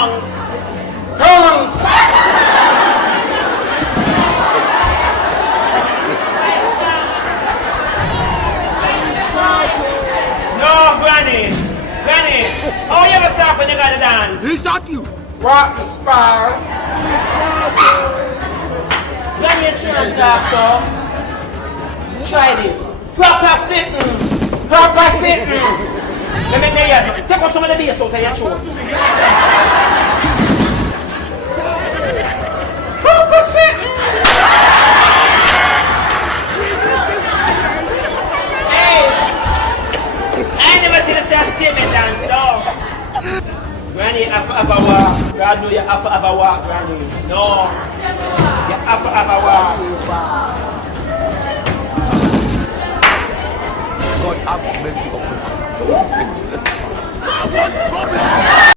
tongues. Tongues. No, Granny. Granny. How you ever talk when you gotta dance? Is that you? What the spar? Granny, you can't talk, so. Try this. Proper sitting. Proper sitting. Let me tell you, take out some of the bass out of your throat. Proper sitting. Hey, I never tell you say a statement dance, no. Granny, you have to have a walk. God know you have to have a walk, Granny. No. You have to have a walk. God have mercy upon us.